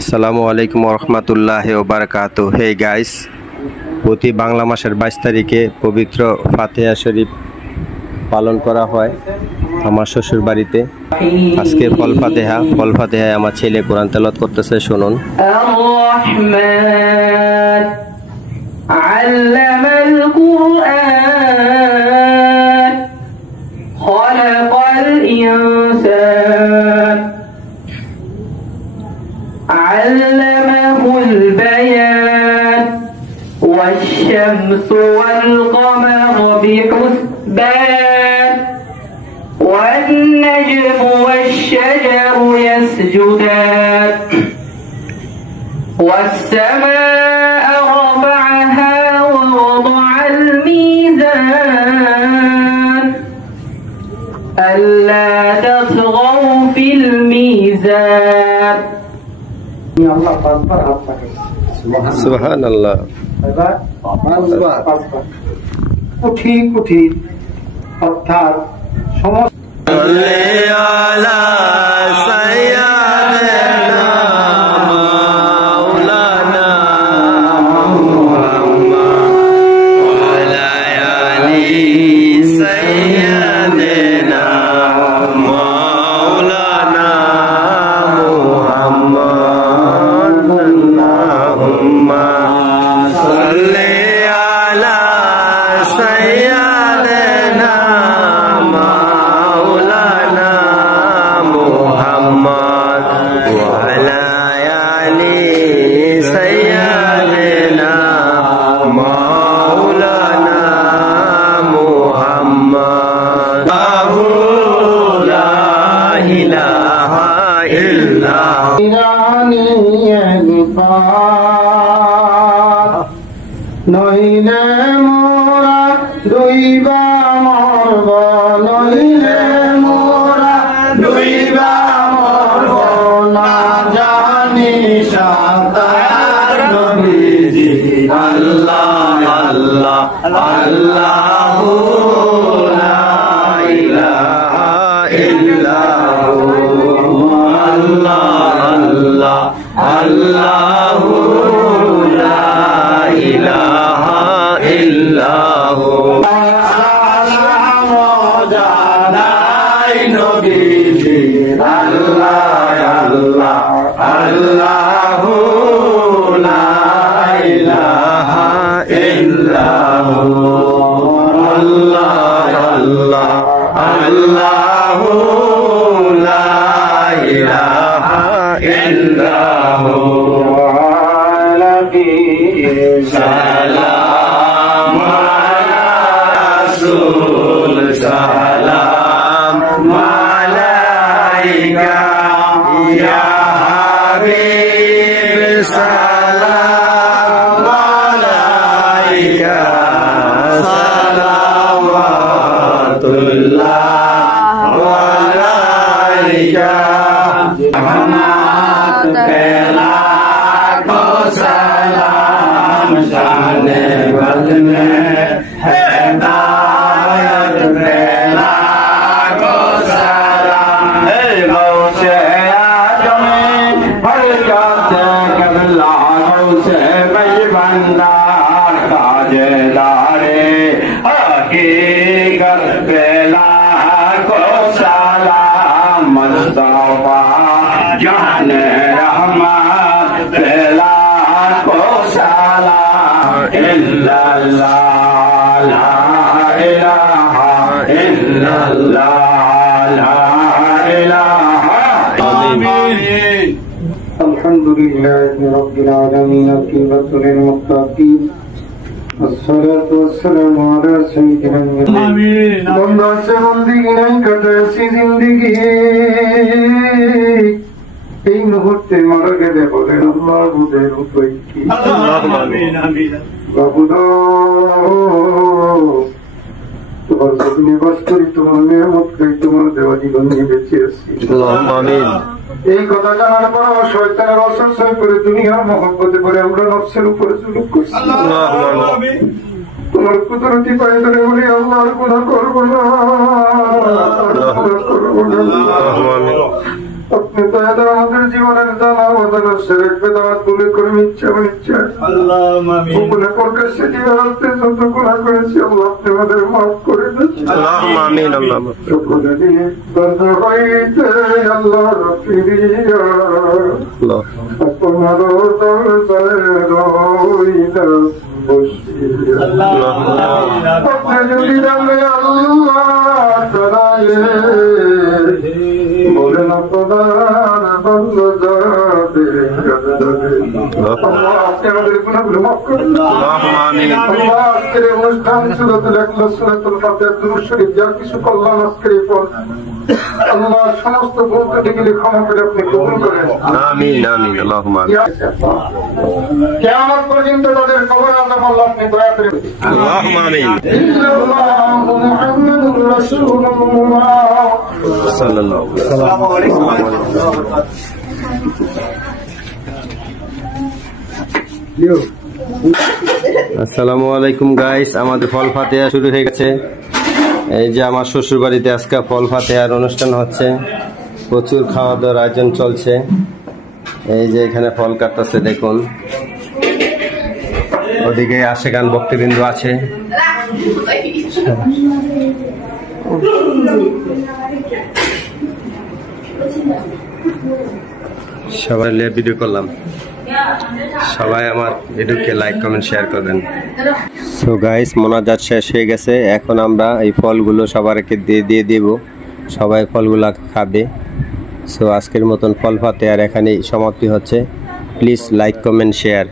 আসসালামু আলাইকুম রহমতুল্লাহি ওয়া বারাকাতুহু। হে গাইস, প্রতি বাংলা মাসের 22 তারিখে পবিত্র ফাতিহা শরীফ পালন করা হয় আমার শ্বশুর বাড়িতে। আজকে ফল ফাতিহায় আমার ছেলে কোরআন তেলাওয়াত করতেছে, শুনুন। আর-রহমান আল্লামাল কুরআন খালাকাল ইনসান আল্লামাহুল বায়ান ওয়াশ-শামসু ওয়াল কমারু বিহুসবান والنجم والشجر يسجدان والسماء رفعها ووضع الميزان ألا تطغوا في الميزان সুবহানাল্লাহ। কুঠি অর্থাৎ সমস্ত নইলে মোরা দুইবা মরব, নইলে মোরা দুইবা মরব, না জানি সাতার নবীজি আল্লাহ আল্লাহ আল্লাহু লা ইলাহা ইল্লাহু আল্লাহ আল্লাহ আল্লাহু লা ইলাহা ইল্লাহু জানাই নবীজি আল্লাহ আল্লাহ আল্লাহু লা ইলাহা ইল্লাহু আল্লাহ আল্লাহ আল্লাহু লা ইলাহা ইল্লাহু সালাম আলা রাসূল সালাম আলাইকা ইয়া হাবিব সালাম আলাইকা সালাওয়াতুল্লাহ আলাইকা রহমত পেলা को सलाम जाने बल में हिदायत पेला को सलाम गौसे आजम बरकत कबला गौसे बंदार ताजेदारे हकीकत पेला को सलाम मुस्तफा जाने रहमत पेला को सलाम इल्लल्लाह ला इलाहा इल्लल्लाह ला इलाहा आमीन। अल्हम्दुलिल्लाहि रब्बिल आलमीन अकीबतुल मुत्तकीन والصلاة والسلام على سيدنا आमीन। बंदा से बंदगी नहीं कटे ऐसी जिंदगी এই মুহূর্তে মারা গেলে বলেন আল্লাহ বুদের উপায় কি? বাবুদো তোমার জমিনে বাস করি, তোমার নিয়ামত খাই, তোমার দেওয়া জীবন নিয়ে বেঁচে আছি। এই কথা জানার পর শয়তানের অসংখ্য করে দুনিয়ার মহব্বতে করে আমরা নফসের উপরে জুলুম করছি। তোমার কুদরতি পায়ে ধরে বলি আল্লাহর গুনাহ করবো না, করবো না। আপনি দয়াতে আমাদের জীবনের জানা অজানা শিরক বিদআত দূর করে ইচ্ছা অনিচ্ছা اللهم آمين গোপনে প্রকাশ্যে জীবনে যত গুনাহ করেছি আল্লাহ আপনি আমাদের মাফ করে দিন আল্লাহুম্মা আমিন আল্লাহুম্মা সকলে দিয়ে দরজা হইতে আল্লাহর ফিরিয়া আল্লাহ আপনার দরজায় রইলা বসিয়া আপনি যদি জানলে আল্লাহ তারায়ে বলেন আপনার বন্ধ যাবে আল্লাহ আপনি আমাদের গুনাহগুলো মাফ করুন আল্লাহুম্মা আমিন আল্লাহ আজকের এই অনুষ্ঠান সূরাতুল ইখলাস সূরাতুল ফাতিহা দুরূদ শরীফ যা কিছু করলাম আজকের এই পর আল্লাহ সমস্ত ভুল ত্রুটিগুলি ক্ষমা করে আপনি কবুল করেন আমিন আমিন আল্লাহুম্মা আমিন কিয়ামত পর্যন্ত তাদের কবর আযাব আল্লাহ আপনি দয়া করে দিন আল্লাহুম্মা আমিন ইল্লাল্লাহু মুহাম্মাদুর রাসূলুল্লাহ সাল্লাল্লাহু السلام عليكم আসসালামু আলাইকুম গাইস, আমাদের ফল ফাতেহা শুরু হয়ে গেছে। এই যে আমার শ্বশুর বাড়িতে আজকে ফল ফাতেহার অনুষ্ঠান হচ্ছে, প্রচুর খাওয়া দাওয়ার আয়োজন চলছে। এই যে এখানে ফল কাটতেছে দেখুন, ওদিকে আশেকান ভক্তবৃন্দ আছে। সবাই লিয়ে ভিডিও করলাম, সবাই আমার ভিডিওকে লাইক কমেন্ট শেয়ার করবেন। সো গাইস, মোনাজাত শেষ হয়ে গেছে, এখন আমরা এই ফলগুলো সবাইকে দিয়ে দেব, সবাই ফলগুলো খাবে। সো আজকের মতন ফল ফাতেহার এখানেই সমাপ্তি হচ্ছে। Please like comment share.